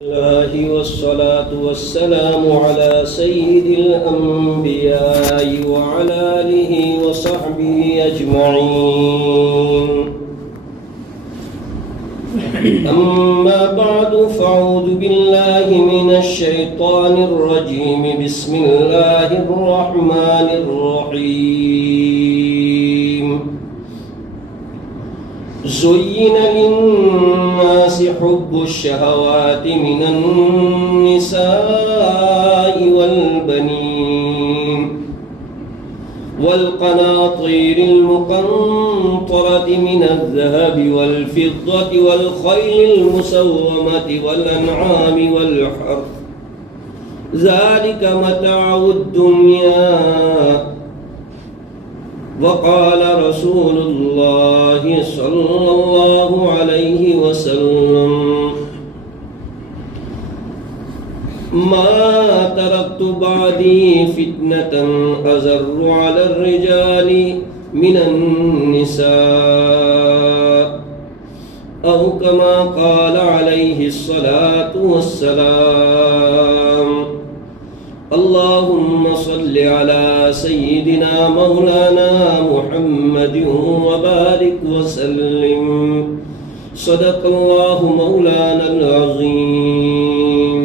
الله والصلاة والسلام على سيد الأنبياء وعلى آله وصحبه أجمعين. أما بعد فأعوذ بالله من الشيطان الرجيم. بسم الله الرحمن الرحيم. زين للناس حب الشهوات من النساء والبنين والقناطير المقنطرة من الذهب والفضة والخيل المسومة والأنعام والحرث ذلك متاع الدنيا. وقال رسول الله صلى الله عليه وسلم: ما تركت بعدي فتنة أضر على الرجال من النساء، أو كما قال عليه الصلاة والسلام. اللهم صل على سيدنا مولانا محمد وبارك وسلم. صدق الله مولانا العظيم.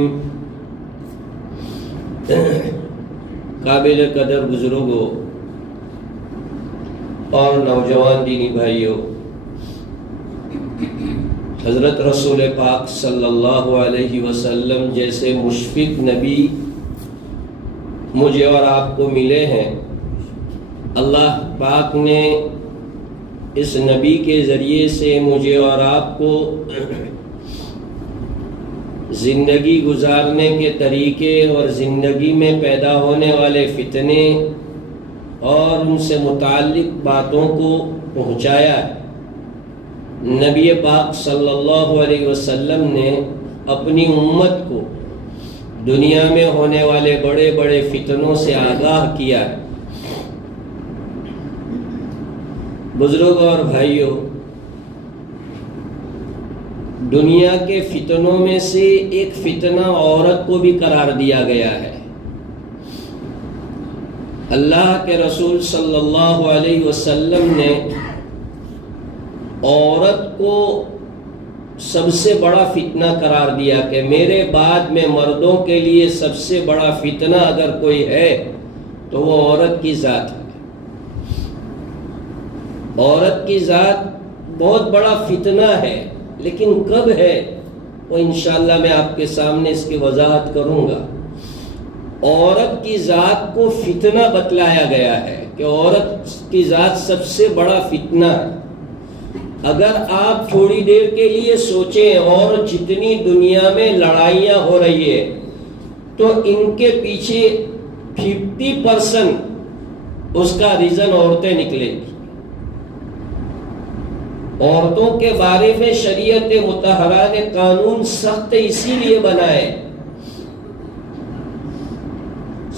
قابل قدر بزرگوں اور نوجوان دینی بھائیوں، حضرت رسول پاک صلی اللہ علیہ وسلم جیسے مشفق نبی مجھے اور آپ کو ملے ہیں، اللہ پاک نے اس نبی کے ذریعے سے مجھے اور آپ کو زندگی گزارنے کے طریقے اور زندگی میں پیدا ہونے والے فتنے اور ان سے متعلق باتوں کو پہنچایا ہے۔ نبی پاک صلی اللہ علیہ وسلم نے اپنی امت کو دنیا میں ہونے والے بڑے بڑے فتنوں سے آگاہ کیا ہے۔ بزرگوں اور بھائیوں، دنیا کے فتنوں میں سے ایک فتنہ عورت کو بھی قرار دیا گیا ہے۔ اللہ کے رسول صلی اللہ علیہ وسلم نے عورت کو سب سے بڑا فتنہ قرار دیا کہ میرے بعد میں مردوں کے لیے سب سے بڑا فتنہ اگر کوئی ہے تو وہ عورت کی ذات ہے۔ عورت کی ذات بہت بڑا فتنہ ہے، لیکن کب ہے وہ انشاءاللہ میں آپ کے سامنے اس کی وضاحت کروں گا۔ عورت کی ذات کو فتنہ بتلایا گیا ہے کہ عورت کی ذات سب سے بڑا فتنہ ہے۔ اگر آپ تھوڑی دیر کے لیے سوچیں، اور جتنی دنیا میں لڑائیاں ہو رہی ہے تو ان کے پیچھے 50% اس کا ریزن عورتیں نکلیں گی۔ عورتوں کے بارے میں شریعت مطہرہ نے قانون سخت اسی لیے بنائے۔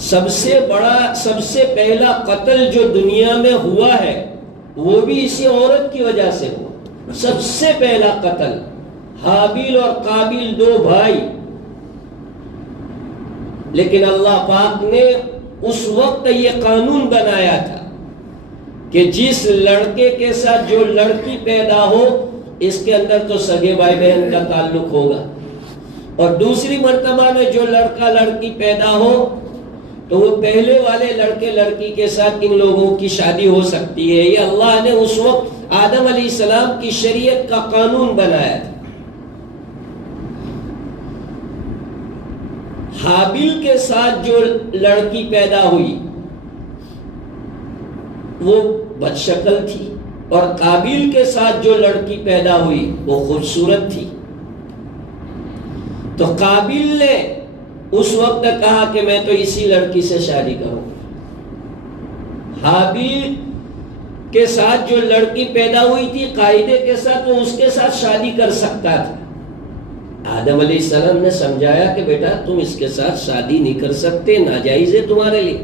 سب سے پہلا قتل جو دنیا میں ہوا ہے وہ بھی اسی عورت کی وجہ سے ہوا۔ سب سے پہلا قتل، حابیل اور قابیل، دو بھائی۔ لیکن اللہ پاک نے اس وقت یہ قانون بنایا تھا کہ جس لڑکے کے ساتھ جو لڑکی پیدا ہو اس کے اندر تو سگے بھائی بہن کا تعلق ہوگا، اور دوسری مرتبہ میں جو لڑکا لڑکی پیدا ہو تو وہ پہلے والے لڑکے لڑکی کے ساتھ ان لوگوں کی شادی ہو سکتی ہے۔ یہ اللہ نے اس وقت آدم علیہ السلام کی شریعت کا قانون بنایا تھا۔ حابیل کے ساتھ جو لڑکی پیدا ہوئی وہ بدشکل تھی، اور قابیل کے ساتھ جو لڑکی پیدا ہوئی وہ خوبصورت تھی۔ تو قابیل نے اس وقت کہا کہ میں تو اسی لڑکی سے شادی کروں۔ حابیل کے ساتھ جو لڑکی پیدا ہوئی تھی قاعدے کے ساتھ وہ اس کے ساتھ شادی کر سکتا تھا۔ آدم علیہ السلام نے سمجھایا کہ بیٹا تم اس کے ساتھ شادی نہیں کر سکتے، ناجائز ہے تمہارے لیے۔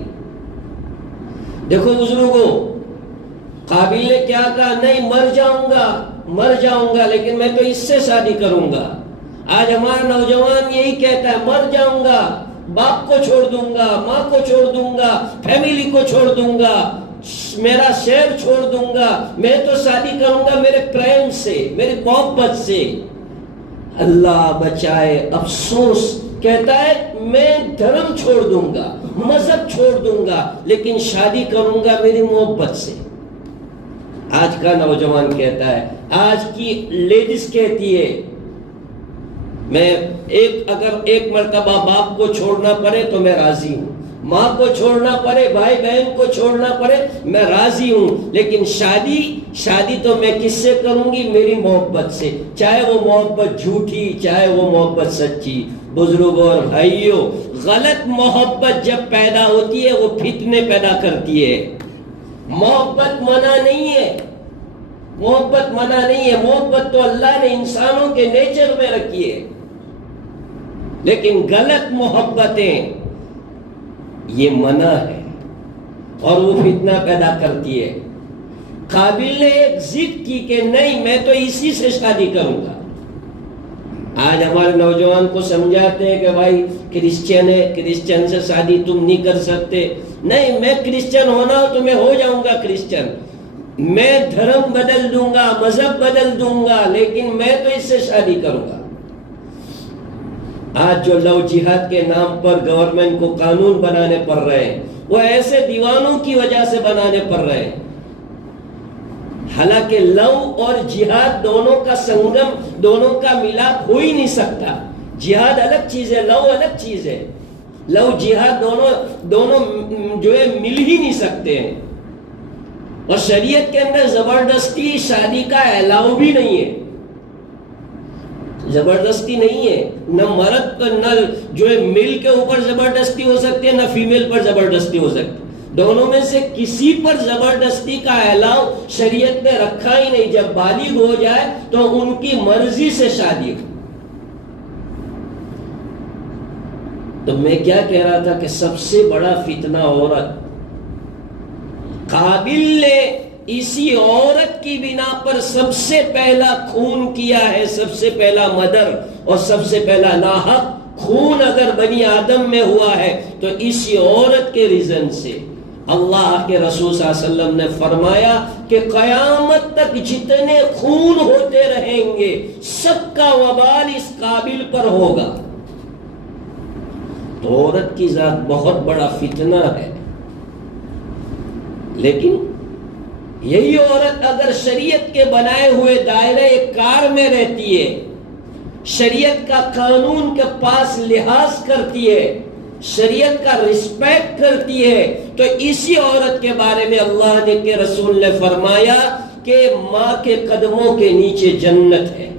دیکھو بزرگوں، قابیل نے کیا کہا؟ نہیں، مر جاؤں گا لیکن میں تو اس سے شادی کروں گا۔ آج ہمارا نوجوان یہی کہتا ہے مر جاؤں گا، باپ کو چھوڑ دوں گا، ماں کو چھوڑ دوں گا، فیملی کو چھوڑ دوں گا، میرا شہر چھوڑ دوں گا، میں تو شادی کروں گا میرے پریم سے، میری محبت سے۔ اللہ بچائے، افسوس، کہتا ہے میں دھرم چھوڑ دوں گا، مذہب چھوڑ دوں گا، لیکن شادی کروں گا میری محبت سے۔ آج کا نوجوان کہتا ہے، آج کی لیڈیز کہتی ہے میں اگر ایک مرتبہ باپ کو چھوڑنا پڑے تو میں راضی ہوں، ماں کو چھوڑنا پڑے، بھائی بہن کو چھوڑنا پڑے، میں راضی ہوں، لیکن شادی تو میں کس سے کروں گی؟ میری محبت سے، چاہے وہ محبت جھوٹی، چاہے وہ محبت سچی۔ بزرگوں اور بھائیوں، غلط محبت جب پیدا ہوتی ہے وہ فتنے پیدا کرتی ہے۔ محبت منع نہیں ہے، محبت منع نہیں ہے، محبت تو اللہ نے انسانوں کے نیچر میں رکھی ہے، لیکن غلط محبتیں یہ منع ہے اور وہ فتنہ پیدا کرتی ہے۔ قابل نے ایک ضد کی کہ نہیں میں تو اسی سے شادی کروں گا۔ آج ہمارے نوجوان کو سمجھاتے ہیں کہ بھائی کرسچن ہے، کرسچن سے شادی تم نہیں کر سکتے۔ نہیں، میں کرسچن ہونا ہو تو میں ہو جاؤں گا کرسچن، میں دھرم بدل دوں گا، مذہب بدل دوں گا، لیکن میں تو اس سے شادی کروں گا۔ آج جو لو جہاد کے نام پر گورنمنٹ کو قانون بنانے پڑ رہے ہیں، وہ ایسے دیوانوں کی وجہ سے بنانے پڑ رہے ہیں۔ حالانکہ لو اور جہاد دونوں کا سنگم، دونوں کا ملاپ ہو ہی نہیں سکتا۔ جہاد الگ چیز ہے، لو الگ چیز ہے۔ لو جہاد دونوں جو ہے مل ہی نہیں سکتے ہیں۔ اور شریعت کے اندر زبردستی شادی کا الاؤ بھی نہیں ہے، زبردستی نہیں ہے۔ نہ مرد نہ جو ہے میل کے اوپر زبردستی ہو سکتی ہے، نہ فیمیل پر زبردستی ہو سکتی ہے۔ دونوں میں سے کسی پر زبردستی کا الاؤ شریعت نے رکھا ہی نہیں۔ جب بالغ ہو جائے تو ان کی مرضی سے شادی ہو۔ تو میں کیا کہہ رہا تھا کہ سب سے بڑا فتنہ عورت۔ قابل نے اسی عورت کی بنا پر سب سے پہلا خون کیا ہے، سب سے پہلا مدر اور سب سے پہلا ناحق خون اگر بنی آدم میں ہوا ہے تو اسی عورت کے ریزن سے۔ اللہ کے رسول صلی اللہ علیہ وسلم نے فرمایا کہ قیامت تک جتنے خون ہوتے رہیں گے سب کا وبال اس قابل پر ہوگا۔ تو عورت کی ذات بہت بڑا فتنہ ہے، لیکن یہی عورت اگر شریعت کے بنائے ہوئے دائرہ کار میں رہتی ہے، شریعت کا قانون کے پاس لحاظ کرتی ہے، شریعت کا رسپیکٹ کرتی ہے، تو اسی عورت کے بارے میں اللہ نے کے رسول نے فرمایا کہ ماں کے قدموں کے نیچے جنت ہے۔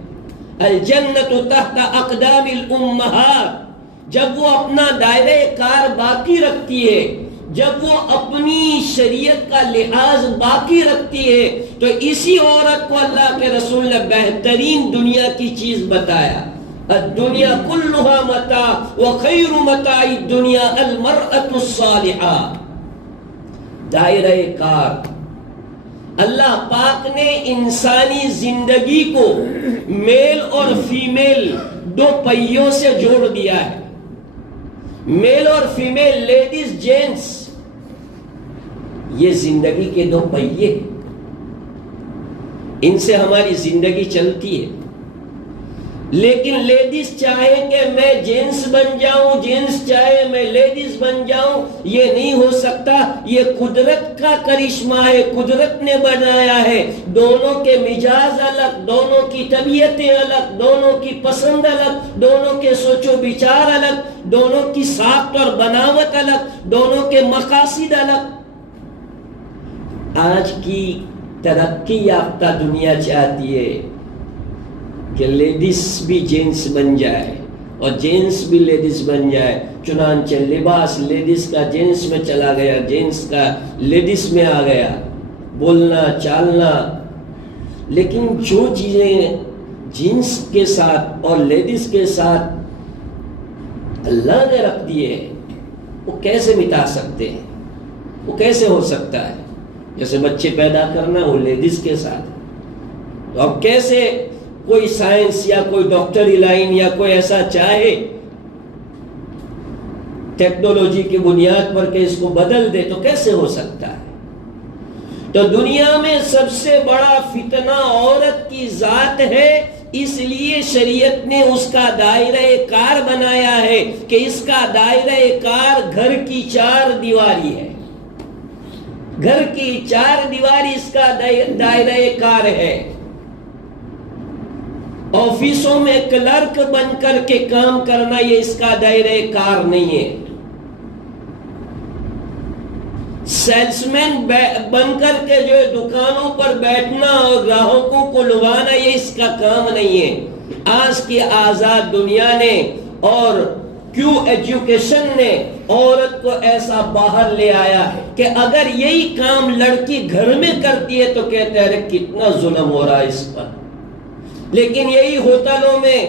الجنت تحت اقدام الامہات۔ جب وہ اپنا دائرہ کار باقی رکھتی ہے، جب وہ اپنی شریعت کا لحاظ باقی رکھتی ہے، تو اسی عورت کو اللہ کے رسول نے بہترین دنیا کی چیز بتایا۔ الدنیا کلها متاع وخیر متاع الدنیا المرأة الصالحہ۔ دائرہ کار، اللہ پاک نے انسانی زندگی کو میل اور فیمیل دو پہیوں سے جوڑ دیا ہے۔ میل اور فیمیل، لیڈیز جینٹس، یہ زندگی کے دو پہیے، ان سے ہماری زندگی چلتی ہے۔ لیکن لیڈیز چاہے کہ میں جینس بن جاؤں، جینس چاہے میں لیڈیز بن جاؤں، یہ نہیں ہو سکتا۔ یہ قدرت کا کرشمہ ہے، قدرت نے بنایا ہے۔ دونوں کے مزاج الگ، دونوں کی طبیعتیں الگ، دونوں کی پسند الگ، دونوں کے سوچ و بچار الگ، دونوں کی ساخت اور بناوٹ الگ، دونوں کے مقاصد الگ۔ آج کی ترقی یافتہ دنیا چاہتی ہے کہ لیڈیز بھی جینس بن جائے اور جینس بھی لیڈیز بن جائے، چنانچہ لباس لیڈیز کا جینس میں چلا گیا، جینس کا لیڈیز میں آ گیا، بولنا چالنا۔ لیکن جو چیزیں جینس کے ساتھ اور لیڈیز کے ساتھ اللہ نے رکھ دیے وہ کیسے مٹا سکتے ہیں؟ وہ کیسے ہو سکتا ہے؟ جیسے بچے پیدا کرنا وہ لیڈیز کے ساتھ، تو اب کیسے کوئی سائنس یا کوئی ڈاکٹری لائن یا کوئی ایسا چاہے ٹیکنالوجی کی بنیاد پر کہ اس کو بدل دے، تو کیسے ہو سکتا ہے؟ تو دنیا میں سب سے بڑا فتنہ عورت کی ذات ہے، اس لیے شریعت نے اس کا دائرہ کار بنایا ہے کہ اس کا دائرہ کار گھر کی چار دیواری ہے، گھر کی چار دیواری اس کا دائرہ کار ہے۔ آفیسوں میں کلرک بن کر کے کام کرنا یہ اس کا دائرہ کار نہیں ہے، سیلس مین بن کر کے جو دکانوں پر بیٹھنا اور گراہکوں کو لبھانا یہ اس کا کام نہیں ہے۔ آج کی آزاد دنیا نے اور کیوں ایجوکیشن نے عورت کو ایسا باہر لے آیا کہ اگر یہی کام لڑکی گھر میں کرتی ہے تو کہتے ہیں کتنا ظلم ہو رہا ہے اس پر، لیکن یہی ہوٹلوں میں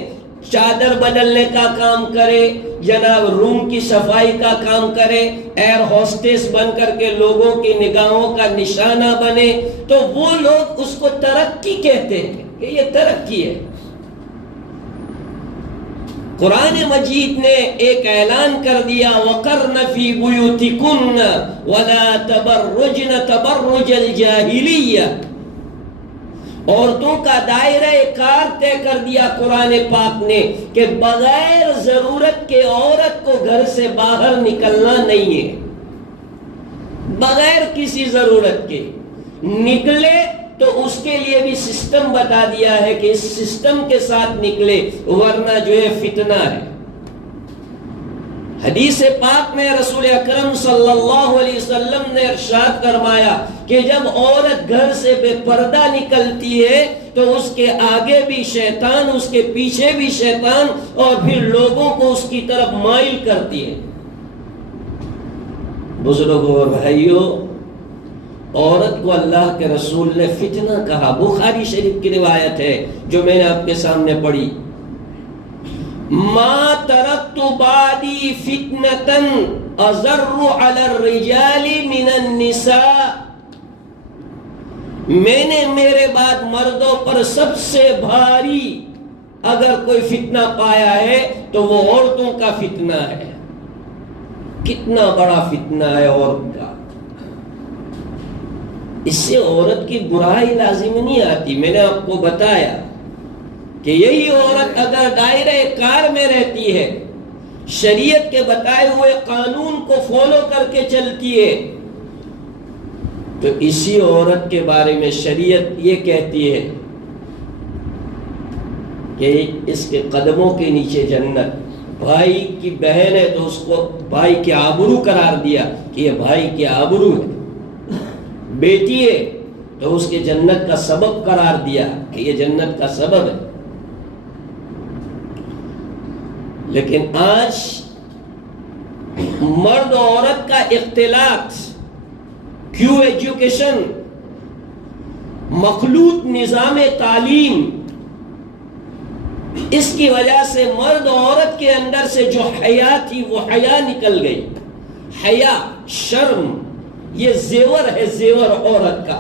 چادر بدلنے کا کام کرے، جناب روم کی صفائی کا کام کرے، ایئر ہوسٹس بن کر کے لوگوں کی نگاہوں کا نشانہ بنے، تو وہ لوگ اس کو ترقی کہتے ہیں کہ یہ ترقی ہے۔ قرآن مجید نے ایک اعلان کر دیا وَقَرْنَ فِي بُيُوتِكُنَّ وَلَا تَبَرُّجْنَ تَبَرُّجَ الْجَاهِلِيَّةِ، عورتوں کا دائرہ کار طے کر دیا قرآن پاک نے کہ بغیر ضرورت کے عورت کو گھر سے باہر نکلنا نہیں ہے، بغیر کسی ضرورت کے نکلے تو اس کے لیے بھی سسٹم بتا دیا ہے کہ اس سسٹم کے ساتھ نکلے، ورنہ جو ہے فتنہ ہے۔ حدیث پاک میں رسول اکرم صلی اللہ علیہ وسلم نے ارشاد فرمایا کہ جب عورت گھر سے بے پردہ نکلتی ہے تو اس کے آگے بھی شیطان، اس کے پیچھے بھی شیطان، اور پھر لوگوں کو اس کی طرف مائل کرتی ہے۔ بزرگوں اور بھائیوں، عورت کو اللہ کے رسول نے فتنہ کہا۔ بخاری شریف کی روایت ہے جو میں نے آپ کے سامنے پڑھی، ما ترکت بعدی فتنة اضر علی الرجال من النساء، میں نے میرے بعد مردوں پر سب سے بھاری اگر کوئی فتنہ پایا ہے تو وہ عورتوں کا فتنہ ہے۔ کتنا بڑا فتنہ ہے عورت کا، اس سے عورت کی برائی لازم نہیں آتی۔ میں نے آپ کو بتایا کہ یہی عورت اگر دائرہ کار میں رہتی ہے، شریعت کے بتائے ہوئے قانون کو فالو کر کے چلتی ہے، تو اسی عورت کے بارے میں شریعت یہ کہتی ہے کہ اس کے قدموں کے نیچے جنت۔ بھائی کی بہن ہے تو اس کو بھائی کے آبرو قرار دیا کہ یہ بھائی کے آبرو ہے، بیٹی ہے تو اس کے جنت کا سبب قرار دیا کہ یہ جنت کا سبب ہے۔ لیکن آج مرد و عورت کا اختلاط، کیوں ایجوکیشن، مخلوط نظام تعلیم، اس کی وجہ سے مرد و عورت کے اندر سے جو حیا تھی وہ حیا نکل گئی۔ حیا، شرم، یہ زیور ہے، زیور عورت کا،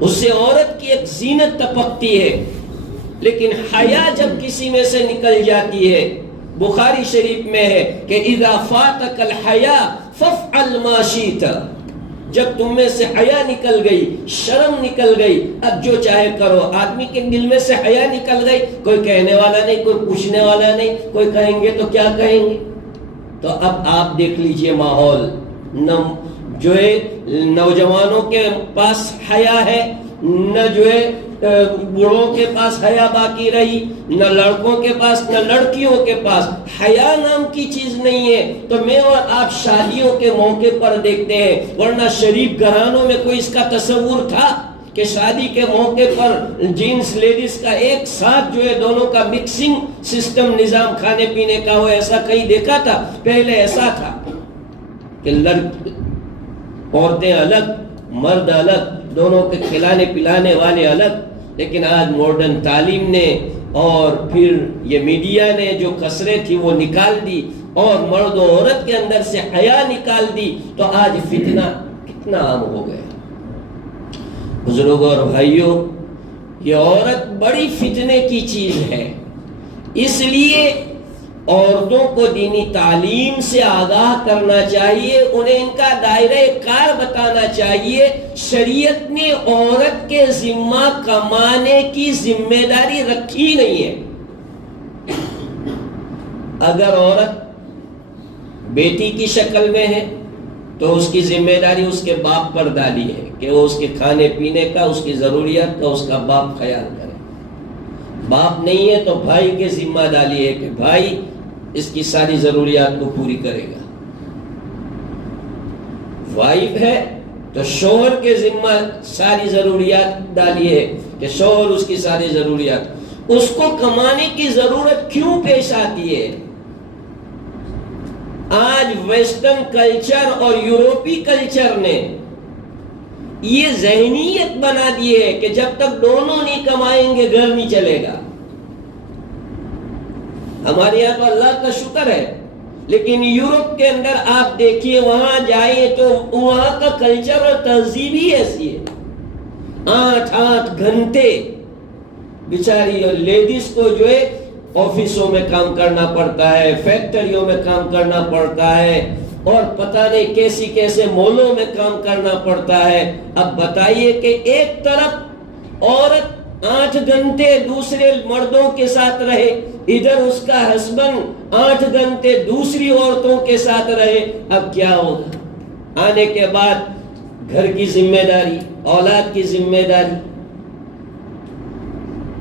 اس سے عورت کی ایک زینت ٹپکتی ہے۔ لیکن حیا جب کسی میں سے نکل جاتی ہے، بخاری شریف میں ہے کہ اذا فاتک الحیا فافعل ما شئت، جب تم میں سے حیا نکل گئی، شرم نکل گئی، اب جو چاہے کرو۔ آدمی کے دل میں سے حیا نکل گئی، کوئی کہنے والا نہیں، کوئی پوچھنے والا نہیں، کوئی کہیں گے تو کیا کہیں گے۔ تو اب آپ دیکھ لیجئے ماحول، جو ہے نوجوانوں کے پاس حیا ہے، نہ جو ہے بوڑھوں کے پاس حیا باقی رہی، نہ لڑکوں کے پاس نہ لڑکیوں کے پاس حیا نام کی چیز نہیں ہے۔ تو میں اور آپ شادیوں کے موقع پر دیکھتے ہیں، ورنہ شریف گھرانوں میں کوئی اس کا تصور تھا کہ شادی کے موقع پر جینس لیڈیز کا ایک ساتھ جو ہے دونوں کا مکسنگ سسٹم، نظام کھانے پینے کا، وہ ایسا کہیں دیکھا تھا؟ پہلے ایسا تھا کہ عورتیں الگ، مرد الگ، دونوں کے کھلانے پلانے والے الگ۔ لیکن آج ماڈرن تعلیم نے اور پھر یہ میڈیا نے جو کسریں تھی وہ نکال دی، اور مرد و عورت کے اندر سے حیا نکال دی، تو آج فتنہ کتنا عام ہو گیا۔ بزرگوں اور بھائیوں، یہ عورت بڑی فتنے کی چیز ہے، اس لیے عورتوں کو دینی تعلیم سے آگاہ کرنا چاہیے، انہیں ان کا دائرہ کار بتانا چاہیے۔ شریعت نے عورت کے ذمہ کمانے کی ذمہ داری رکھی نہیں ہے۔ اگر عورت بیٹی کی شکل میں ہے تو اس کی ذمہ داری اس کے باپ پر ڈالی ہے کہ وہ اس کے کھانے پینے کا، اس کی ضروریات کا اس کا باپ خیال کرے۔ باپ نہیں ہے تو بھائی کے ذمہ داری ہے کہ بھائی اس کی ساری ضروریات کو پوری کرے گا۔ وائف ہے تو شوہر کے ذمہ ساری ضروریات ڈالی ہے کہ شوہر اس کی ساری ضروریات۔ اس کو کمانے کی ضرورت کیوں پیش آتی ہے؟ آج ویسٹرن کلچر اور یورپی کلچر نے یہ ذہنیت بنا دی ہے کہ جب تک دونوں نہیں کمائیں گے گھر نہیں چلے گا۔ ہمارے یہاں تو اللہ کا شکر ہے، لیکن یورپ کے اندر آپ دیکھیے، وہاں جائیں تو وہاں کا کلچر اور تہذیب ہی ایسی ہے۔ 8 گھنٹے بیچاری لیڈیز کو جو ہے آفسوں میں کام کرنا پڑتا ہے، فیکٹریوں میں کام کرنا پڑتا ہے، اور پتہ نہیں کیسے مولوں میں کام کرنا پڑتا ہے۔ اب بتائیے کہ ایک طرف عورت 8 گھنٹے دوسرے مردوں کے ساتھ رہے، ادھر اس کا ہسبینڈ 8 گھنٹے دوسری عورتوں کے ساتھ رہے، اب کیا ہوگا؟ آنے کے بعد گھر کی ذمہ داری، اولاد کی ذمہ داری،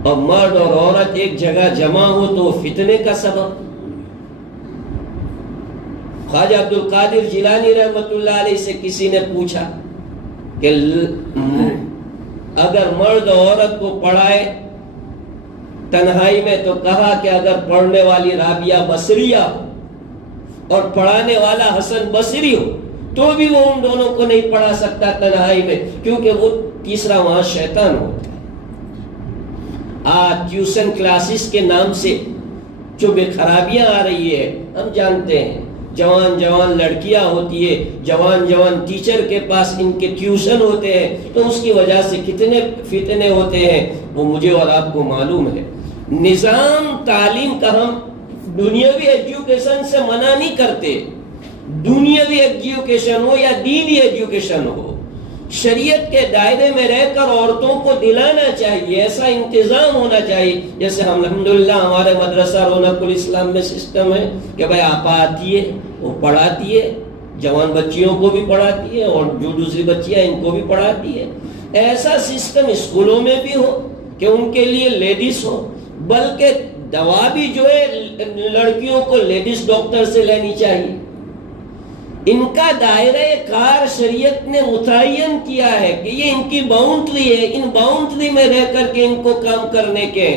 اور مرد اور عورت ایک جگہ جمع ہو تو فتنے کا سبب۔ خواجہ عبد القادر جیلانی رحمۃ اللہ علیہ سے کسی نے پوچھا کہ اگر مرد عورت کو پڑھائے تنہائی میں، تو کہا کہ اگر پڑھنے والی رابعہ بصریہ ہو اور پڑھانے والا حسن بصری ہو تو بھی وہ ان دونوں کو نہیں پڑھا سکتا تنہائی میں، کیونکہ وہ تیسرا وہاں شیطان ہوتا ہے۔ آج ٹیوشن کلاسز کے نام سے جو بے خرابیاں آ رہی ہے، ہم جانتے ہیں، جوان لڑکیاں ہوتی ہے، جوان ٹیچر کے پاس ان کے ٹیوشن ہوتے ہیں، تو اس کی وجہ سے کتنے فتنے ہوتے ہیں وہ مجھے اور آپ کو معلوم ہے۔ نظام تعلیم کا ہم دنیاوی ایجوکیشن سے منع نہیں کرتے، دنیاوی ایجوکیشن ہو یا دینی ایجوکیشن ہو، شریعت کے دائرے میں رہ کر عورتوں کو دلانا چاہیے، ایسا انتظام ہونا چاہیے۔ جیسے ہم الحمدللہ ہمارے مدرسہ رونق الاسلام میں سسٹم ہے کہ بھائی آپا آتی ہے، وہ پڑھاتی ہے، جوان بچیوں کو بھی پڑھاتی ہے اور جو دوسری بچیاں ان کو بھی پڑھاتی ہے۔ ایسا سسٹم اسکولوں میں بھی ہو کہ ان کے لیے لیڈیز ہو، بلکہ دوا بھی جو ہے لڑکیوں کو لیڈیز ڈاکٹر سے لینی چاہیے۔ ان کا دائرہ کار شریعت نے متعین کیا ہے کہ یہ ان کی باؤنڈری ہے، ان باؤنڈری میں رہ کر کے ان کو کام کرنے کے،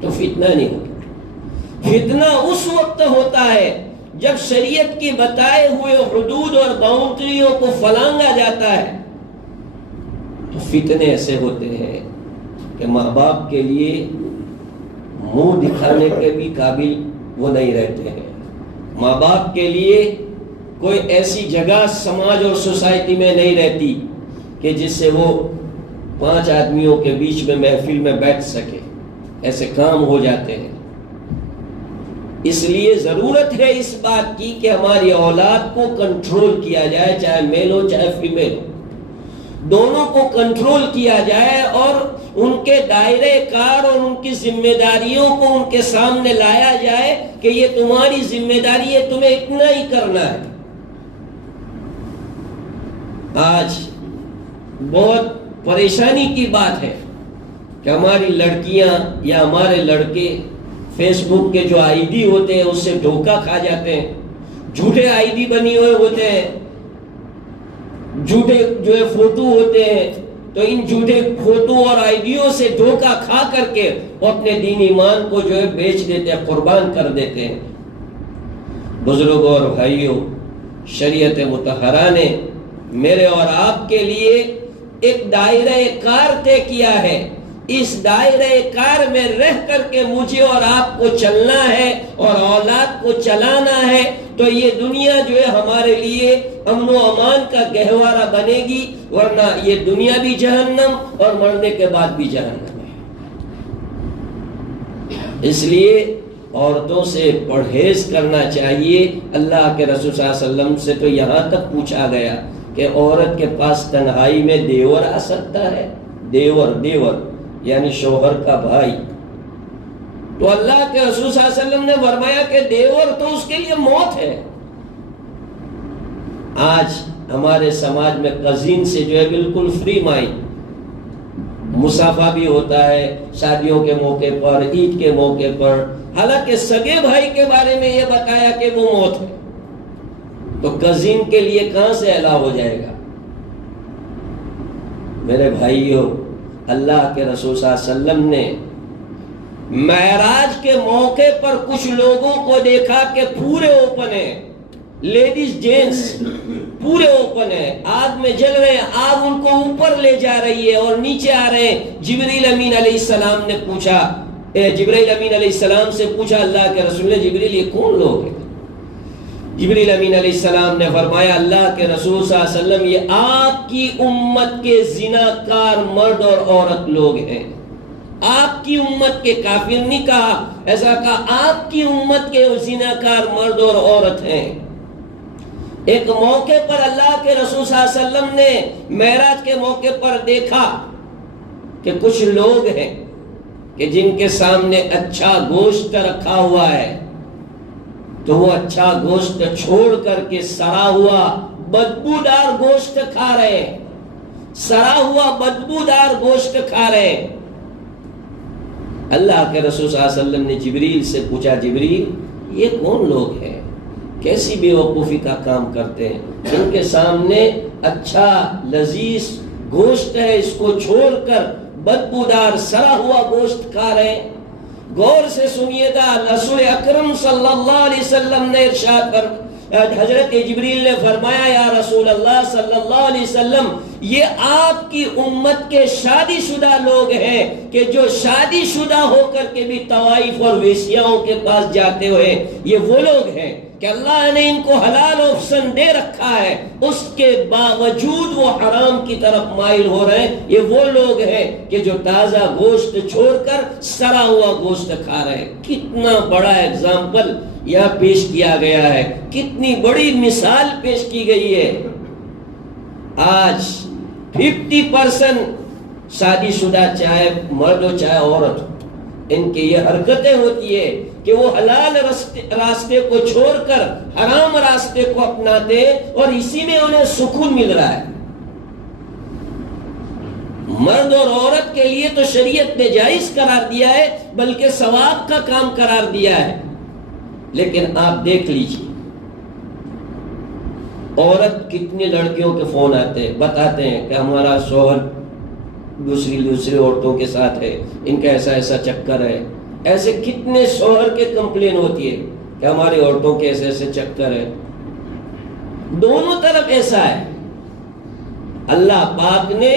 تو فتنہ نہیں ہوگا۔ فتنہ اس وقت ہوتا ہے جب شریعت کی بتائے ہوئے حدود اور باؤنڈریوں کو فلانگا جاتا ہے، تو فتنے ایسے ہوتے ہیں کہ ماں باپ کے لیے منہ دکھانے کے بھی قابل وہ نہیں رہتے ہیں۔ ماں باپ کے لیے کوئی ایسی جگہ سماج اور سوسائٹی میں نہیں رہتی کہ جس سے وہ 5 آدمیوں کے بیچ میں محفل میں بیٹھ سکے، ایسے کام ہو جاتے ہیں۔ اس لیے ضرورت ہے اس بات کی کہ ہماری اولاد کو کنٹرول کیا جائے، چاہے میل ہو چاہے فیمیل ہو، دونوں کو کنٹرول کیا جائے اور ان کے دائرے کار اور ان کی ذمہ داریوں کو ان کے سامنے لایا جائے کہ یہ تمہاری ذمہ داری ہے، تمہیں اتنا ہی کرنا ہے۔ آج بہت پریشانی کی بات ہے کہ ہماری لڑکیاں یا ہمارے لڑکے فیس بک کے جو آئی ڈی ہوتے ہیں اس سے دھوکہ کھا جاتے ہیں، جھوٹے آئی ڈی بنی ہوئے ہوتے ہیں، جھوٹے جو ہے فوٹو ہوتے ہیں، تو ان جھوٹے فوٹو اور آئی ڈیوں سے دھوکہ کھا کر کے وہ اپنے دین ایمان کو جو ہے بیچ دیتے ہیں، قربان کر دیتے ہیں۔ بزرگوں اور بھائیوں، شریعت مطہرہ نے میرے اور آپ کے لیے ایک دائرہ کار طے کیا ہے، اس دائرہ کار میں رہ کر کے مجھے اور آپ کو چلنا ہے اور اولاد کو چلانا ہے، تو یہ دنیا جو ہے ہمارے لیے امن و امان کا گہوارہ بنے گی، ورنہ یہ دنیا بھی جہنم اور مرنے کے بعد بھی جہنم ہے۔ اس لیے عورتوں سے پرہیز کرنا چاہیے۔ اللہ کے رسول صلی اللہ علیہ وسلم سے تو یہاں تک پوچھا گیا کہ عورت کے پاس تنہائی میں دیور آ سکتا ہے؟ دیور یعنی شوہر کا بھائی۔ تو اللہ کے رسول صلی اللہ علیہ وسلم نے فرمایا کہ دیور تو اس کے لیے موت ہے۔ آج ہمارے سماج میں کزن سے جو ہے بالکل فری مائنڈ، مصافحہ بھی ہوتا ہے شادیوں کے موقع پر، عید کے موقع پر، حالانکہ سگے بھائی کے بارے میں یہ بتایا کہ وہ موت ہے، تو کزن کے لیے کہاں سے الاؤ ہو جائے گا؟ میرے بھائیوں، اللہ کے رسول صلی اللہ علیہ وسلم نے معراج کے موقع پر کچھ لوگوں کو دیکھا کہ پورے اوپن ہیں، لیڈیز جینٹس پورے اوپن ہیں، آگ میں جل رہے ہیں، آگ ان کو اوپر لے جا رہی ہے اور نیچے آ رہے ہیں۔ جبریل امین علیہ السلام نے پوچھا، جبریل امین علیہ السلام سے پوچھا اللہ کے رسول نے، جبریل یہ کون لوگ ہیں؟ جبریل امین علیہ السلام نے فرمایا اللہ کے رسول صلی اللہ علیہ وسلم، یہ آپ کی امت کے زناکار مرد اور عورت لوگ ہیں۔ آپ کی امت کے، کافر نہیں کہا، ایسا کہا آپ کی امت کے زناکار مرد اور عورت ہیں۔ ایک موقع پر اللہ کے رسول صلی اللہ علیہ وسلم نے معراج کے موقع پر دیکھا کہ کچھ لوگ ہیں کہ جن کے سامنے اچھا گوشت رکھا ہوا ہے تو وہ اچھا گوشت چھوڑ کر کے سڑا ہوا بدبودار گوشت کھا رہے ہیں، سڑا ہوا بدبودار گوشت کھا رہے ہیں۔ اللہ کے رسول صلی اللہ علیہ وسلم نے جبریل سے پوچھا، جبریل یہ کون لوگ ہیں، کیسی بے وقوفی کا کام کرتے ہیں، جن کے سامنے اچھا لذیذ گوشت ہے اس کو چھوڑ کر بدبودار سڑا ہوا گوشت کھا رہے ہیں؟ غور سے سنیے گا، رسول اکرم صلی اللہ علیہ وسلم نے ارشاد فرمایا، حضرت جبریل نے فرمایا یا رسول اللہ صلی اللہ علیہ وسلم، یہ آپ کی امت کے شادی شدہ لوگ ہیں کہ جو شادی شدہ ہو کر کے بھی طوائف اور ویسیاؤں کے پاس جاتے ہوئے، یہ وہ لوگ ہیں کہ اللہ نے ان کو حلال آپشن دے رکھا ہے، اس کے باوجود وہ حرام کی طرف مائل ہو رہے ہیں۔ یہ وہ لوگ ہیں کہ جو تازہ گوشت چھوڑ کر سڑا ہوا گوشت کھا رہے ہیں۔ کتنا بڑا اگزامپل یہاں پیش کیا گیا ہے، کتنی بڑی مثال پیش کی گئی ہے۔ آج 50% شادی شدہ چاہے مرد ہو چاہے عورت ہو، ان کی یہ حرکتیں ہوتی ہے کہ وہ حلال راستے کو چھوڑ کر حرام راستے کو اپناتے ہیں اور اسی میں انہیں سکون مل رہا ہے۔ مرد اور عورت کے لیے تو شریعت نے جائز قرار دیا ہے، بلکہ ثواب کا کام قرار دیا ہے، لیکن آپ دیکھ لیجیے عورت کتنی لڑکیوں کے فون آتے ہیں، بتاتے ہیں کہ ہمارا شوہر دوسری عورتوں کے ساتھ ہے، ان کا ایسا چکر ہے۔ ایسے کتنے شوہر کے کمپلین ہوتی ہے کہ ہماری عورتوں کے ایسے چکر ہے۔ دونوں طرف ایسا ہے۔ اللہ پاک نے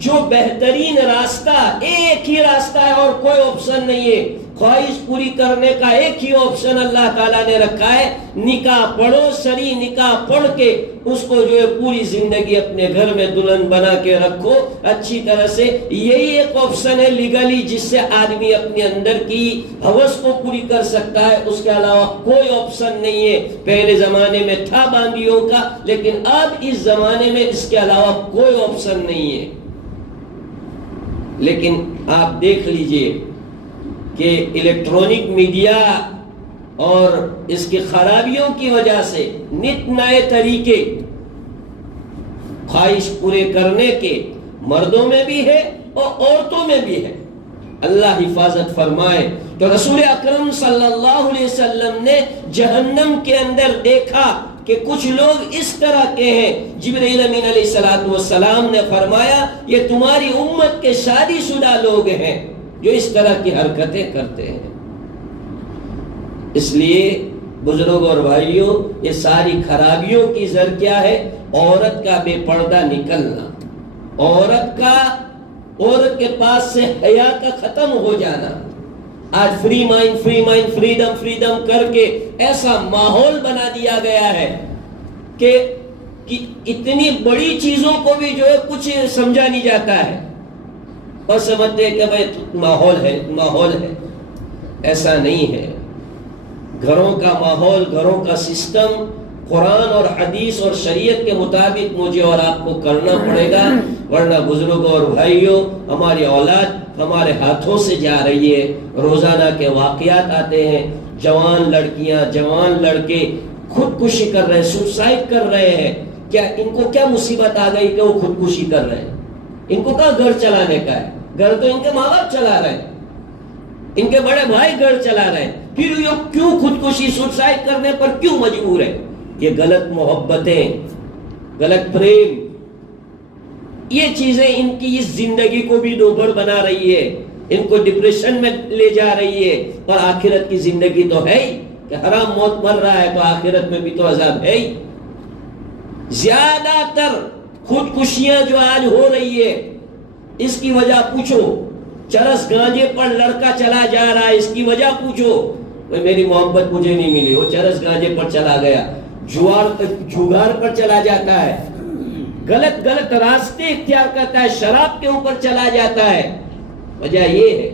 جو بہترین راستہ، ایک ہی راستہ ہے اور کوئی آپشن نہیں ہے، خواہش پوری کرنے کا ایک ہی آپشن اللہ تعالیٰ نے رکھا ہے، نکاح پڑھو، شرعی نکاح پڑھ کے اس کو جو ہے پوری زندگی اپنے گھر میں دلہن بنا کے رکھو اچھی طرح سے۔ یہی ایک آپشن ہے لیگلی جس سے آدمی اپنے اندر کی ہوس کو پوری کر سکتا ہے، اس کے علاوہ کوئی آپشن نہیں ہے۔ پہلے زمانے میں تھا باندیوں کا، لیکن اب اس زمانے میں اس کے علاوہ کوئی آپشن نہیں ہے۔ لیکن آپ دیکھ لیجئے کہ الیکٹرونک میڈیا اور اس کی خرابیوں کی وجہ سے نت نئے طریقے خواہش پورے کرنے کے مردوں میں بھی ہے اور عورتوں میں بھی ہے۔ اللہ حفاظت فرمائے۔ تو رسول اکرم صلی اللہ علیہ وسلم نے جہنم کے اندر دیکھا کہ کچھ لوگ اس طرح کے ہیں۔ جبرائیل امین علیہ السلام نے فرمایا یہ تمہاری امت کے شادی شدہ لوگ ہیں جو اس طرح کی حرکتیں کرتے ہیں۔ اس لیے بزرگ اور بھائیوں، یہ ساری خرابیوں کی زر کیا ہے؟ عورت کا بے پردہ نکلنا، عورت کے پاس سے حیا کا ختم ہو جانا۔ آج فری مائنڈ فریڈم کر کے ایسا ماحول بنا دیا گیا ہے کہ کہ اتنی بڑی چیزوں کو بھی جو ہے کچھ سمجھا نہیں جاتا ہے، اور سمجھتے ہیں کہ بھائی ماحول ہے. ایسا نہیں ہے. گھروں کا ماحول، گھروں کا سسٹم قرآن اور حدیث اور شریعت کے مطابق مجھے اور آپ کو کرنا پڑے گا، ورنہ بزرگوں اور بھائیوں ہماری اولاد ہمارے ہاتھوں سے جا رہی ہے. روزانہ کے واقعات آتے ہیں، جوان لڑکیاں جوان لڑکے خودکشی کر رہے ہیں، سوسائڈ کر رہے ہیں. کیا ان کو کیا مصیبت آ گئی کہ وہ خودکشی کر رہے ہیں؟ ان کو کہاں گھر چلانے کا ہے؟ گھر تو ان کے ماں باپ چلا رہے ہیں، ان کے بڑے بھائی گھر چلا رہے ہیں، پھر یہ کیوں خودکشی سوسائڈ کرنے پر کیوں مجبور ہے؟ یہ غلط محبتیں، غلط پریم، یہ چیزیں ان کی اس زندگی کو بھی دوبھر بنا رہی ہے، ان کو ڈپریشن میں لے جا رہی ہے. اور آخرت کی زندگی تو ہے ہی کہ حرام موت مر رہا ہے تو آخرت میں بھی تو عذاب ہے ہی. زیادہ تر خودکشیاں جو آج ہو رہی ہے اس کی وجہ پوچھو، چرس گانجے پر لڑکا چلا جا رہا ہے، اس کی وجہ پوچھو، میری محبت مجھے نہیں ملی، وہ چرس گانجے پر چلا گیا، جوگار پر چلا جاتا ہے، غلط راستے اختیار کرتا ہے، شراب کے اوپر چلا جاتا ہے. وجہ یہ ہے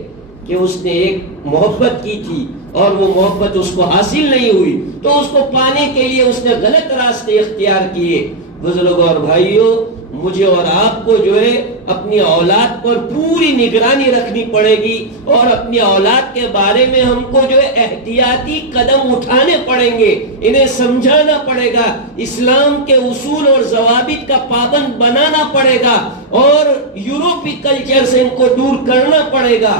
کہ اس نے ایک محبت کی تھی اور وہ محبت اس کو حاصل نہیں ہوئی، تو اس کو پانے کے لیے اس نے غلط راستے اختیار کیے. بزرگوں اور بھائیوں، مجھے اور آپ کو جو ہے اپنی اولاد پر پوری نگرانی رکھنی پڑے گی، اور اپنی اولاد کے بارے میں ہم کو جو ہے احتیاطی قدم اٹھانے پڑیں گے، انہیں سمجھانا پڑے گا، اسلام کے اصول اور ضوابط کا پابند بنانا پڑے گا، اور یورپی کلچر سے ان کو دور کرنا پڑے گا.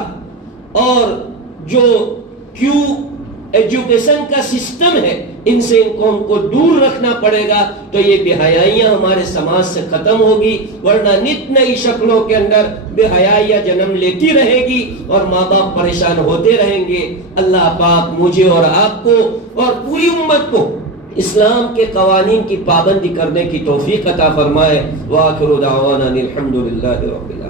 اور جو ایجوکیشن کا سسٹم ہے ان سے ان کو دور رکھنا پڑے گا، تو یہ بے حیائیاں ہمارے سماج سے ختم ہوگی، ورنہ نت نئی شکلوں کے اندر بے حیائیاں جنم لیتی رہے گی اور ماں باپ پریشان ہوتے رہیں گے. اللہ پاک مجھے اور آپ کو اور پوری امت کو اسلام کے قوانین کی پابندی کرنے کی توفیق عطا فرمائے. وآخر دعوانا الحمدللہ رب العالمین.